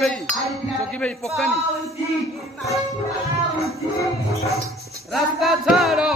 चौकी भाई पक्कानी रास्ता छाड़ो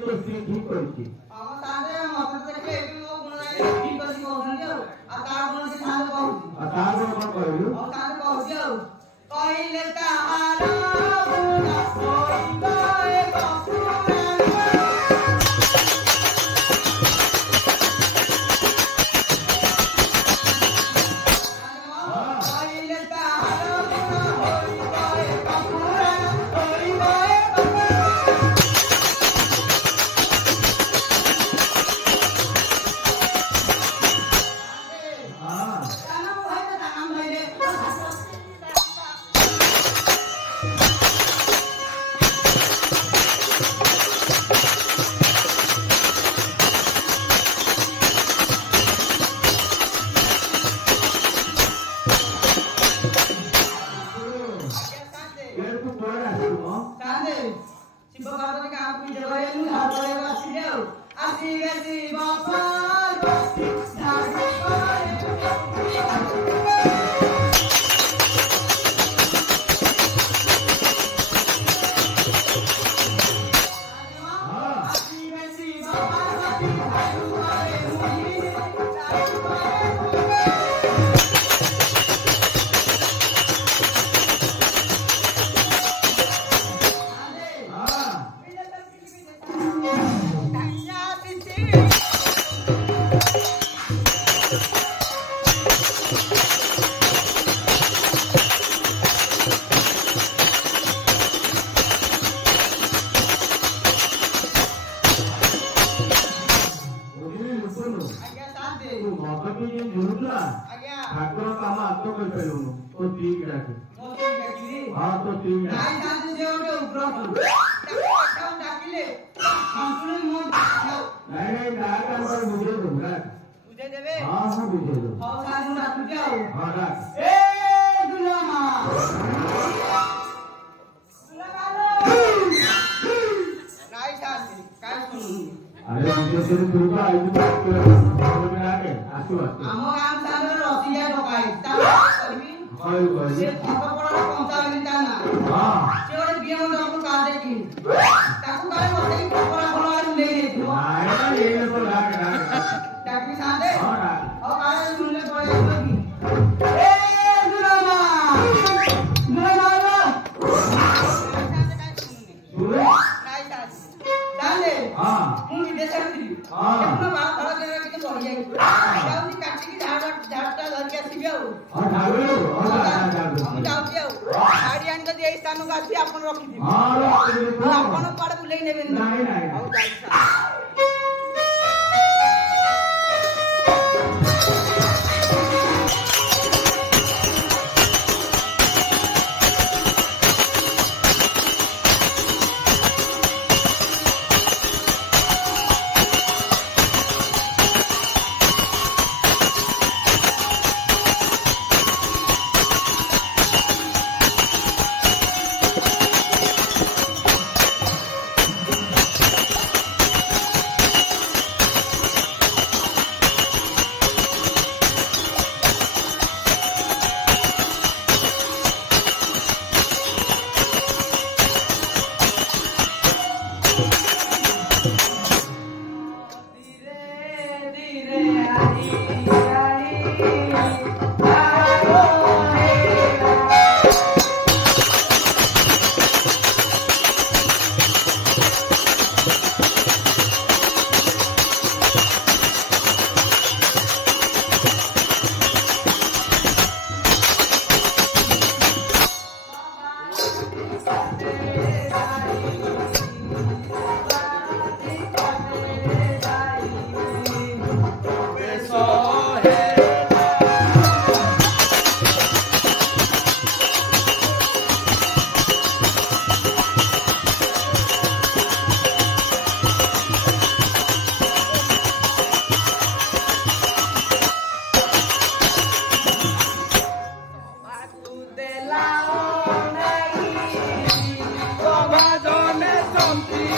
तो सी ठीक करछि ଆମ ତାରେ ମତେ ଦେଖେ ମୋ ଗୁଣ ଠିକ କରି କହୁଛନ୍ତି ଆଉ ଆଉ ତା ଗୁଣ ସେ ସାଙ୍ଗ କହୁଛି आ तार कोन कहलु ଆଉ ତାରେ କହୁଛି ଆଉ କହିଲେ ତାହାର ଗୁଣ ହୋଇବ ଏ କପୁରାଣ ठाकुर काम आत्म कर पेलुनु तो ठीक डाके हां तो ठीक है नाइ जाने जे ओटे उग्र ताको डाकिले संतुल मोन नहीं डाक हमर बुझे दो बुझे देबे हां हां बुझे दो हां सानु डाकु जाओ हां डाक ए गुलामा नाइ जाने काय सुनु अरे हमके तेरे कृपा आई तो डाके आसु ଆମ ଗାଁ ସାର ରସିଆ ଠକାଇ ତା କହିବି हाय भाई ସେ ଫଟ ପଡା ପଞ୍ଚାବନ ତା ନା हां ସେ ଗୋଟେ ବିଏ ମଣ୍ଡପ କାର୍ ଦେଖି ତାକୁ କାଳେ ବସେଇ କପଡା ଖୋଳ ଆଡୁ ନେଇ ଯାଇଥିବ आए ये तो डाक डाकी ସାନ୍ଦେ हां डाक ଆଉ କାଳେ ଶୁଣିଲେ ପଳେଇବ କି ଏ ଗୁଲାମା सुरे ନାଇ ସାନ୍ଦେ हां ମୁଁ ବିଦେଶରେ ଥିଲି हां ଦେଖୁନ ବାଳ ଫଳ କେବେ ଟିକେ ବଢି ଯାଇଛି ଯାଉଛି କାଟିକି ଝାଡଟା ଧରିକି ଆସିବି ଆଉ हां ढालू हां ମୁଁ ଯାଉଛି ଆଉ ଗାଡି ଆଣି ଯଦି ଏଇ ସ୍ଥାନକୁ ଆସି ଆପଣ ରଖିଥିବେ हां ଆପଣ କୁଆଡେ ବୁଲେଇ ନେବେନି नहीं नहीं ଆଉ ଯାଉଛି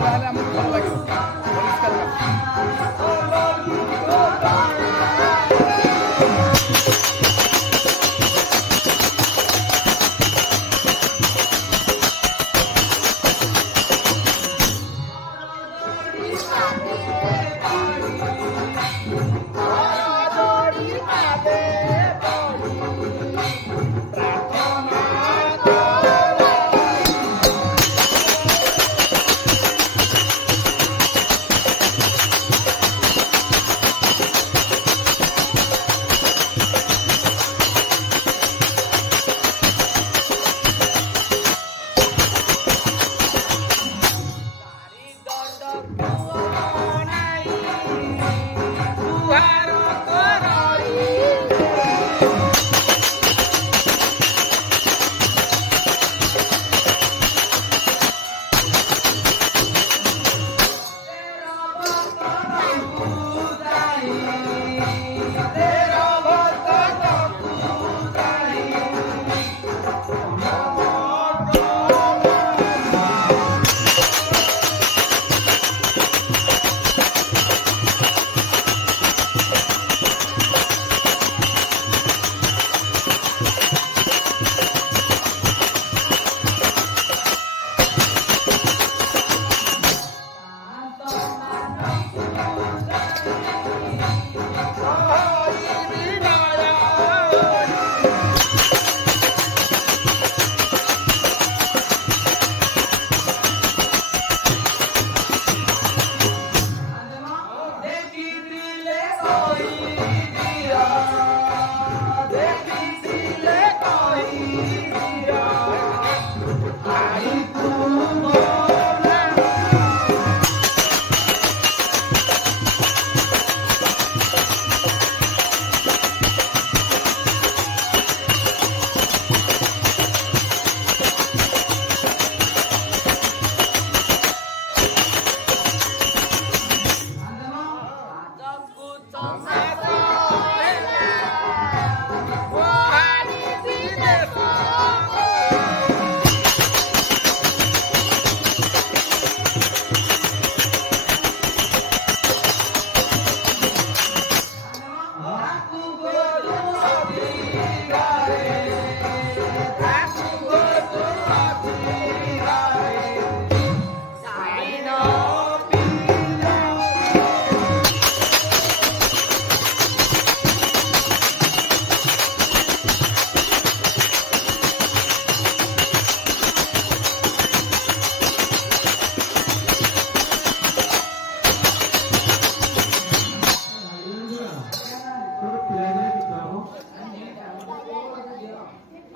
ହେଲେ ଆମକୁ ଭଲ ଲାଗିବ ପରିଷ୍କାର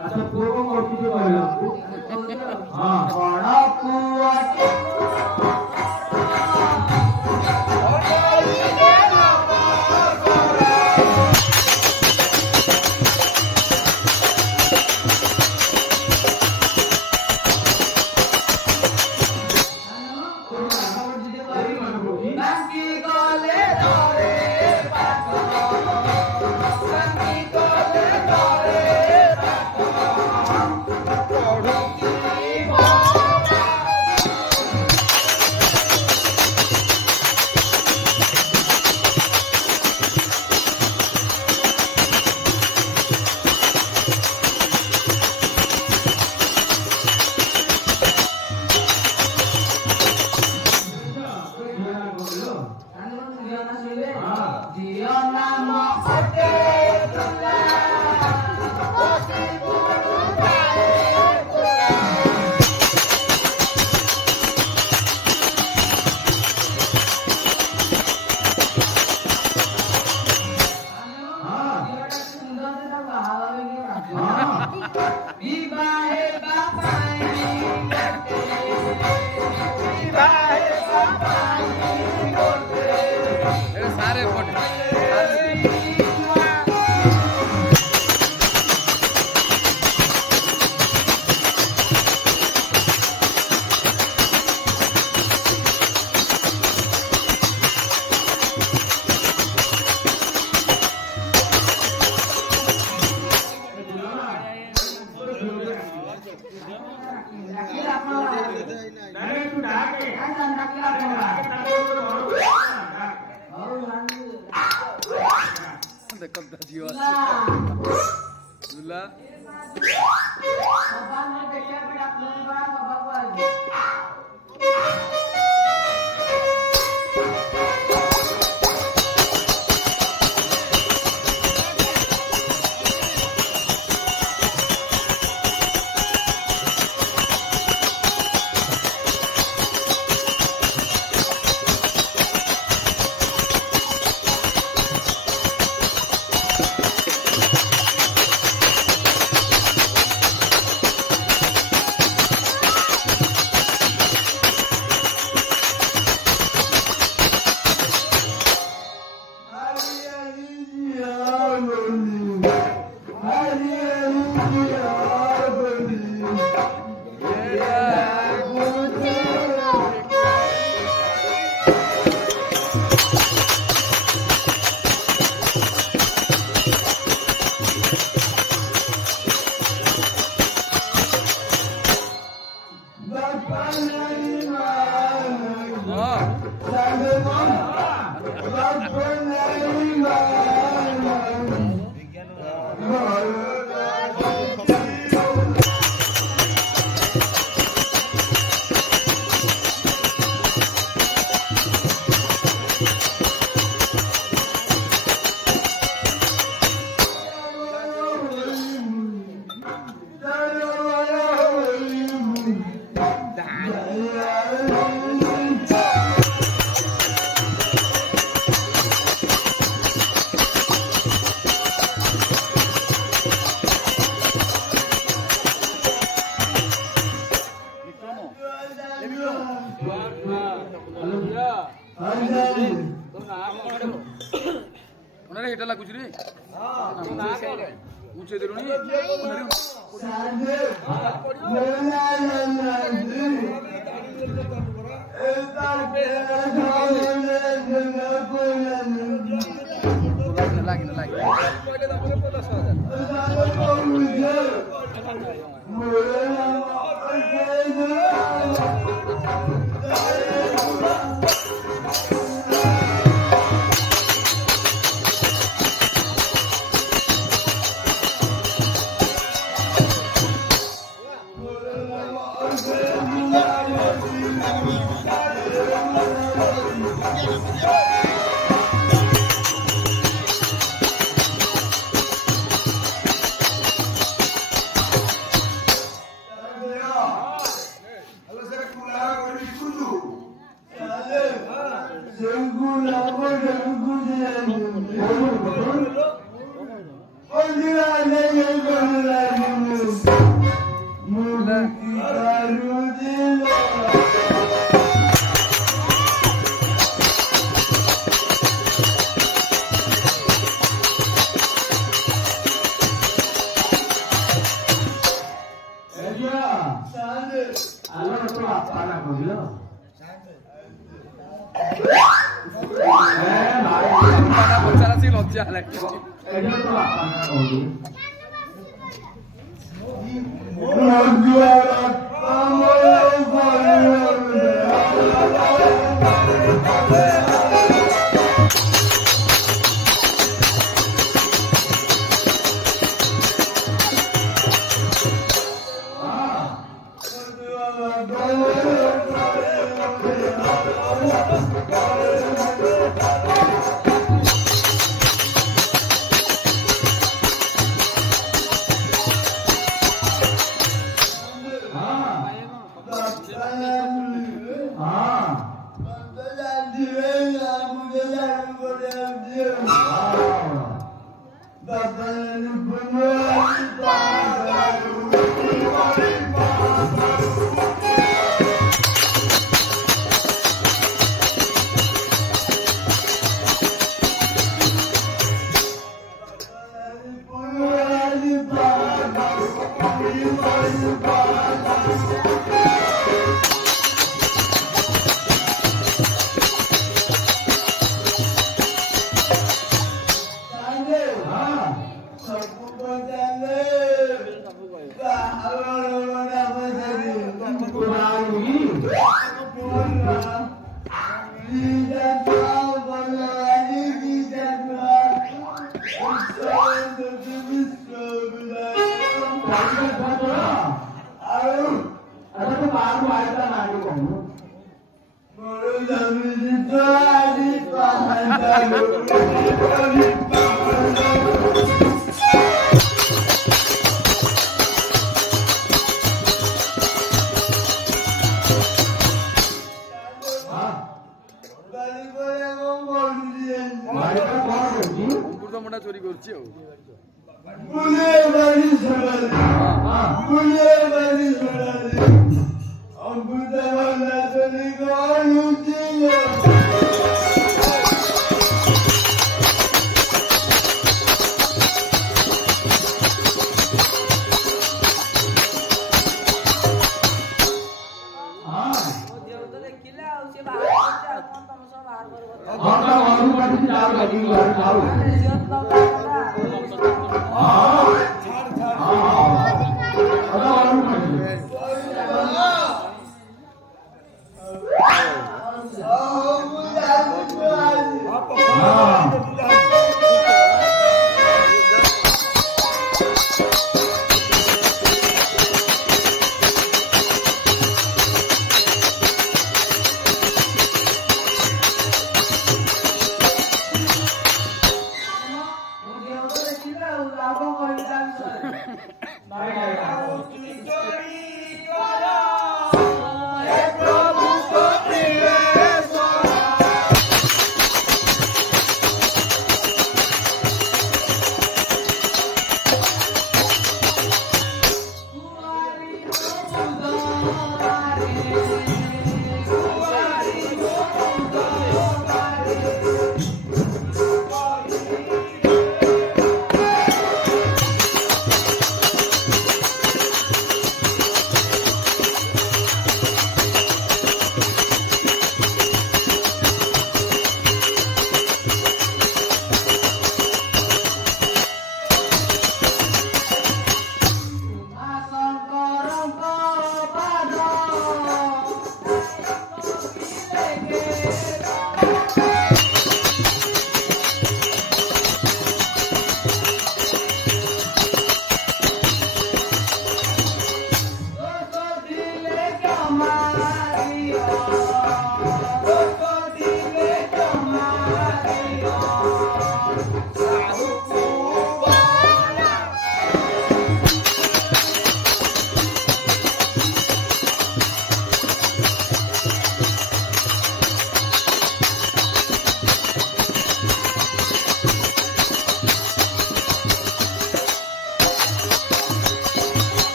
अच्छा पूर्व मूर्ती पहिला हां बड़ा कुआटी सारे डायरेक्ट डाके देखो दादियो तुला बाबा ने देखा बेटा अपने बड़ा बाबा को आज उन्हें हिटा लागू रे ऊंचे दिलुनी ଅମୃତଭଣ୍ଡା ଚୋରି କରୁଛି ଆଉ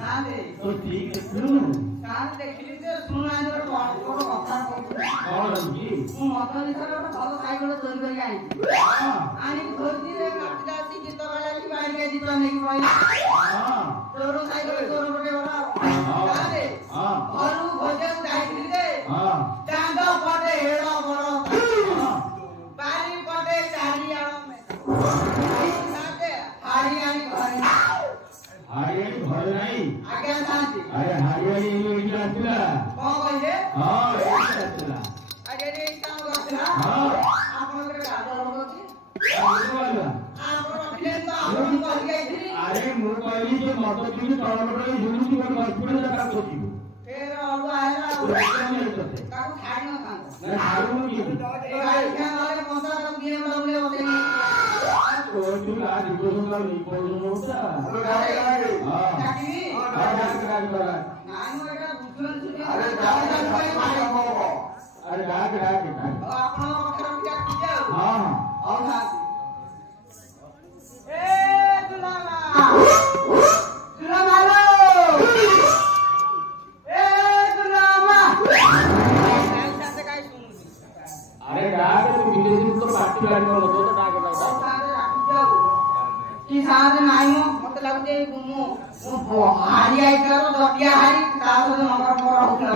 କାନ୍ଦେ ତୁ ଠିକ ଦେଖିଲୁ କାନ୍ଦେ ଦେଖିଲି ଯେ ଶୁଣୁନାହାନ୍ତି ଗୋଟେ କଥା କହୁଛି କଣ ଅଛି ମୁଁ ମଦ ନିଶାରେ ଗୋଟେ ଭଲ ସାଇକେଲ ଚୋରି କରି ଆଣିଛି ଆଣିକି ଧରିଛି ରେ ମାଟି ଆସି ଗୀତ ଗାଇଲା କି ବାଡ଼ିକେ ଗୀତ ନେଇକି ପଳେଇଲା ଚୋର ସାଇକେଲ ଚୋର ଗୋଟେ ଗଲା କାନ୍ଦେ ଘରୁ ଭୋଜକୁ ଯାଇଥିଲି ଯେ ଦାଣ୍ଡ ପଟେ ହେଡ଼ ବଡ଼ ବାରି ପଟେ ଚାରିଆଣ ହାଡ଼ି ଆଣି ଘରେ ହାରିଆଣି ଘରେ ନାହିଁ ଆଜ୍ଞା ଥାନ୍ତି ଆରେ ହାରିଆଣି ଏଇଠି ଆସିଲା କଣ କହିଲେ ହଁ ଏଇଠି ଆସିଲା ଆଜ୍ଞା ଏଇ କାମ କରିଥିଲା ଆପଣଙ୍କର ଗାଡ ଅଛି ଆପଣ ରଖିଲେ ତ ଆପଣ କହିକି ଯାଇଥିଲି ଆରେ ମୁଁ କହିଲି ଯେ ମଦ ପିଇକି ତଳପଟେ ଝୁଲୁଛି ଗୋଟେ ହସ୍ପିଟାଲ ଜାଗା କରୁଛି ଫେର ଅଲଗା ହେଲା ତାକୁ ଛାଡ଼ି ନଥାନ୍ତା ଛାଡୁନି ଗାଡ଼ି ଖାଁ ଗଲେ ପନ୍ଦର ତାକୁ BMW ବସେଇକି ତୁ ଆ ଦିବସ ପଇସା ଚାକିରି ନାଇଁ ମୁଁ ଏଇଟା ବୁଝୁନି ଆରେ ଡାକ ଆପଣଙ୍କ ପାଖରେ ବି ଚାକିରି ଆଉ ହଁ ହଉ ଥାନ୍ତି ଏ ଦୁଲାମା ଦୁଲାମାଲୋ ଏ ଦୁଲାମା କାଇଁ ସାଥେ କାଇଁ ଶୁଣୁନି ଆରେ ଡାକ ତୁ ବିଦେଶୀ ତ ପାଟି ବାଡ଼ି କର ତ ଡାକ କି ସାହାଯ୍ୟ ନାହିଁ ମୁଁ ମତେ ଲାଗୁଛି ମୁଁ ହାରି ଆଇଥିଲା ତ ଜଟିଆ ହାରି ତା ସହିତ ନମ୍ବର ମୋର ହଉଥିଲା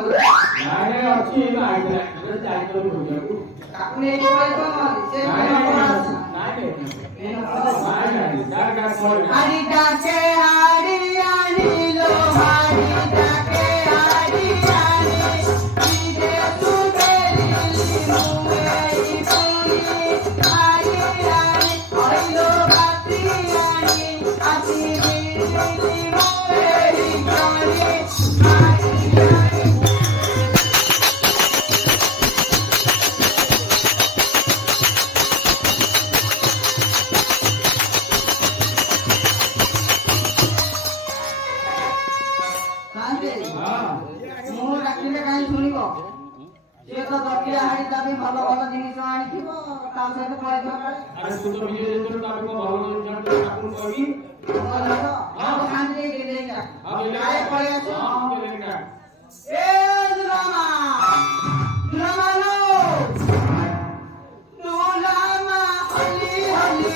ନାଇଁ ଅଛି ଆଇଥିଲା ଯାଇଥିଲୁ ବୁଝିବାକୁ ତାକୁ ନେଇକି ପଳେଇବ ସେ ନମ୍ବର ଅଛି ହାରି ଡାକେ ହାରି ଆଣିଲୋ ହାରି ଡାକେ ହାରି ଆଣି ଧୀରେ ତୁ ବେରିଲି ମୁଁ ଏଇ ପୁରୀ ହାରି ଆଣି କହିଲୋ ବାତି ଆଣି ଆସି ବିରିଲି ମୁଁ ଏଇ ପୁରୀ ହାରି ଆଣି ମୁଁ ଡାକିଲେ କାହିଁ ଶୁଣିବ ସିଏ ତ ଜଟିଆ ହାଡ଼ି ତା ପାଇଁ ଭଲ ଭଲ ଜିନିଷ ଆଣିଥିବ ତା ସହିତ ପଳେଇଥିବ ଆରେ ତୁ ତ ବିଦେଶୀ ତାକୁ ଭଲ ଜିନିଷ ତାକୁ କହିବି ପଳେଇ ଆସ ଏ ଦୁଲାମା ଦୁଲାମାଲୋ ଦୁଲାମା ହଲି ହଲି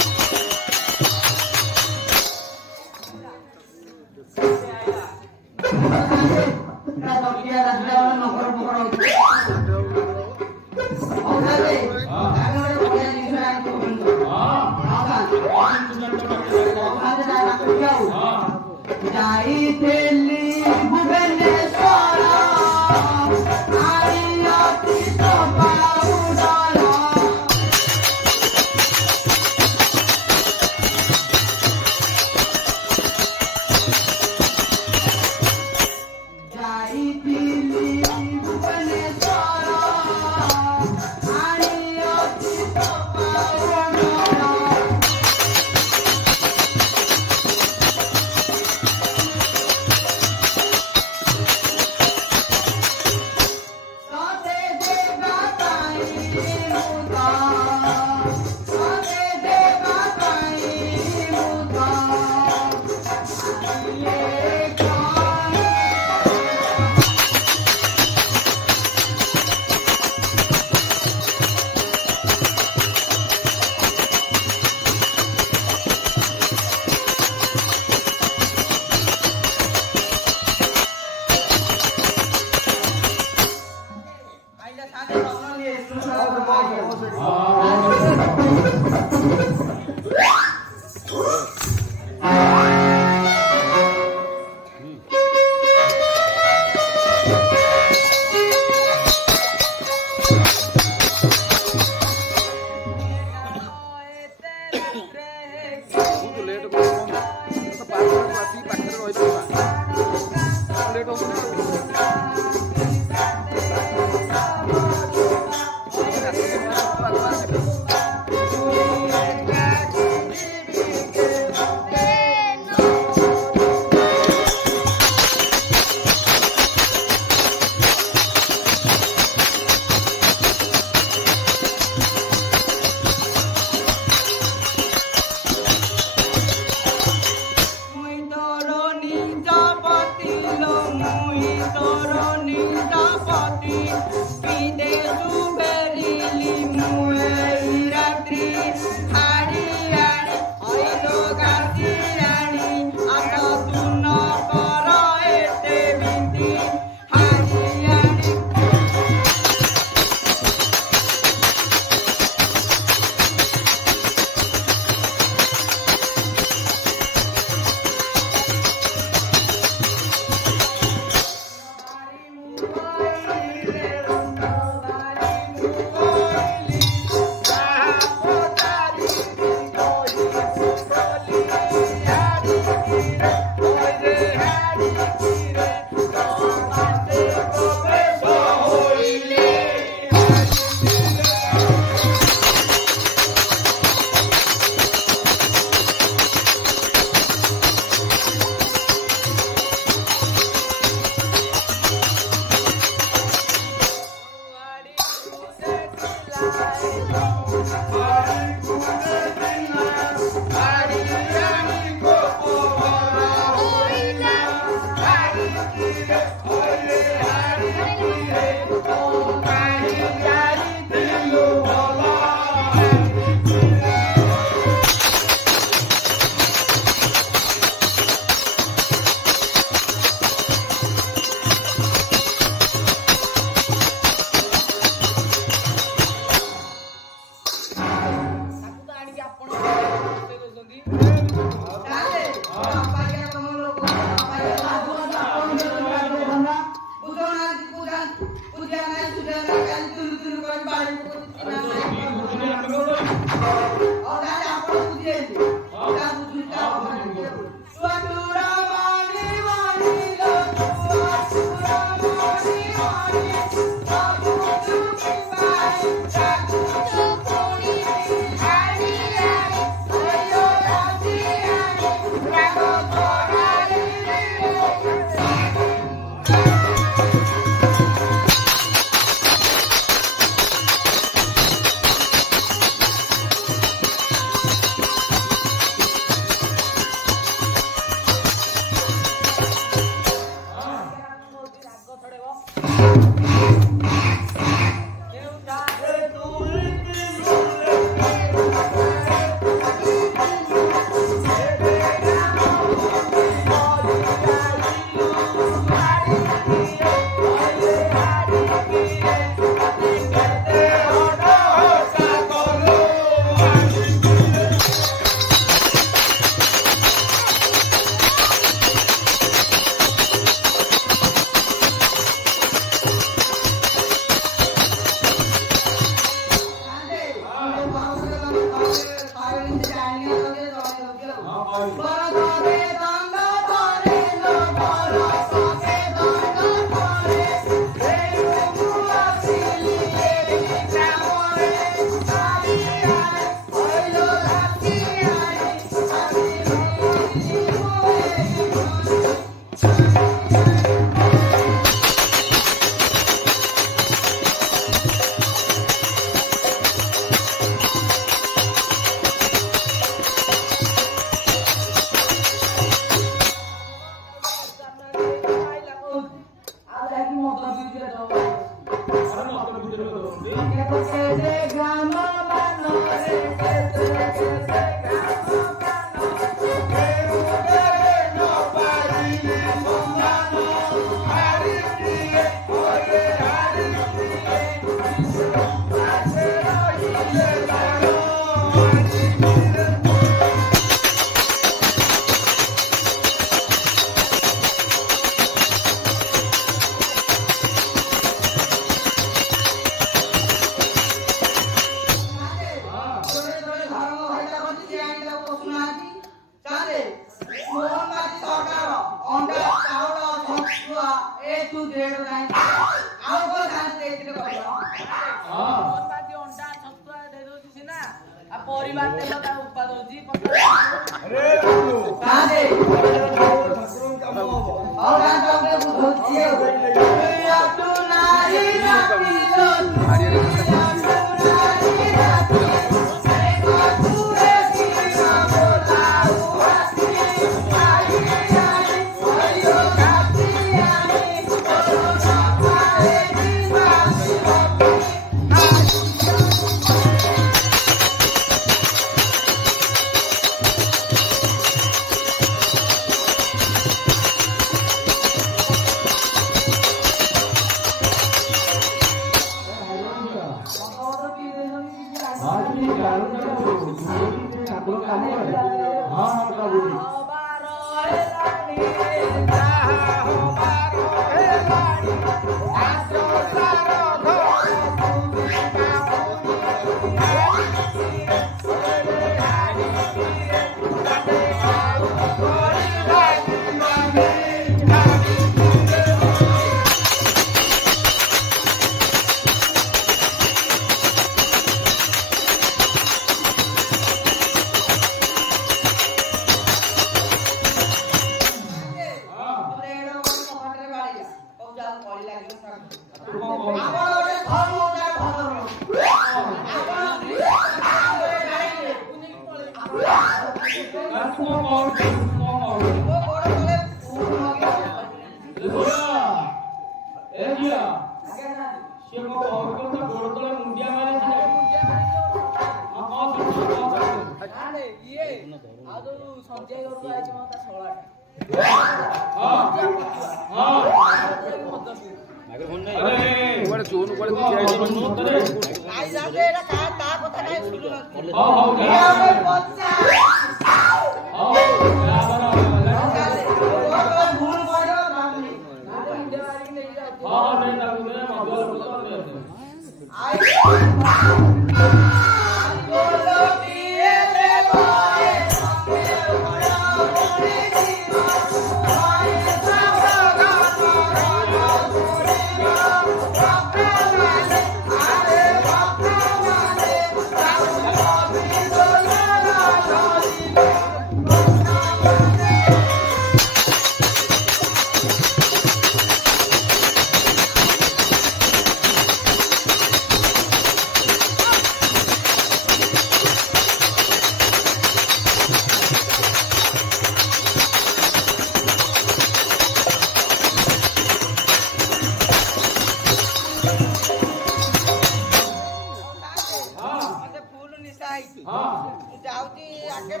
जाऊची आकेर